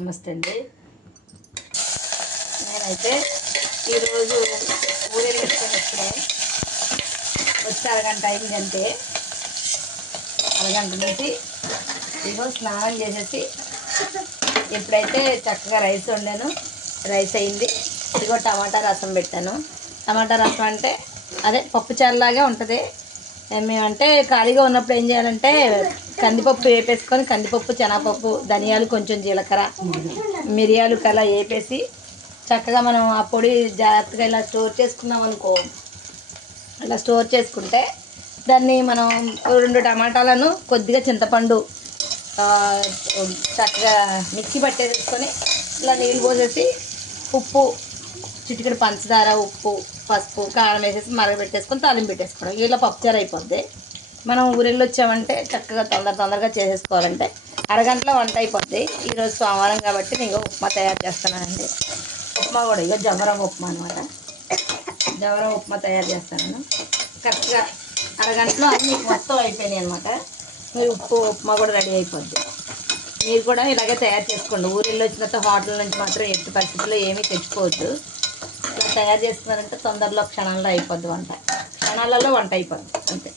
నమస్తే అండి. నేనైతే ఈరోజు ఊరేళ్ళు పెట్టుకొని వచ్చి అరగంట అయిందంటే అరగంట నుంచి ఇగో స్నానం చేసేసి ఇప్పుడైతే చక్కగా రైస్ వండాను. రైస్ అయింది. ఇగో టమాటా రసం పెట్టాను. టమాటా రసం అంటే అదే పప్పుచారులాగే ఉంటుంది. మేమంటే ఖాళీగా ఉన్నప్పుడు ఏం చేయాలంటే కందిపప్పు వేపేసుకొని కందిపప్పు, శనగపప్పు, ధనియాలు, కొంచెం జీలకర్ర, మిరియాలు కలా వేపేసి చక్కగా మనం ఆ పొడి జాగ్రత్తగా ఇలా స్టోర్ చేసుకున్నాం అనుకో. ఇలా స్టోర్ చేసుకుంటే దాన్ని మనం 2 టమాటాలను కొద్దిగా చింతపండు చక్కగా మిక్సీ పట్టేసుకొని ఇలా నీళ్ళు పోసేసి ఉప్పు, చిటికెడు పంచదార, ఉప్పు, పసుపు, కారం వేసేసి మరగబెట్టేసుకొని తాలింపు పెట్టేసుకోవడం. ఇలా పప్పుచారు అయిపోద్ది. మనం ఊరిలో వచ్చామంటే చక్కగా తొందరగా చేసేసుకోవాలంటే అరగంటలో వంట అయిపోద్ది. ఈరోజు సోమవారం కాబట్టి నేను ఉప్మా తయారు చేస్తానండి. ఉప్మా కూడా ఇక జవరం ఉప్మా అనమాట. జవరం ఉప్మా తయారు చేస్తాను. కరెక్ట్గా అరగంటలో అన్నీ మొత్తం అయిపోయినాయి అనమాట. మీరు ఉప్మా కూడా రెడీ అయిపోద్ది. మీరు కూడా ఇలాగే తయారు చేసుకోండి. ఊరిలో వచ్చిన తర్వాత హోటల్ నుంచి మాత్రం ఎట్టి పరిస్థితుల్లో ఏమీ తెచ్చుకోవద్దు. ఇలా తయారు చేసుకున్నారంటే తొందరలో క్షణాల్లో అయిపోద్ది వంట. క్షణాలలో వంట అయిపోద్ది అంతే.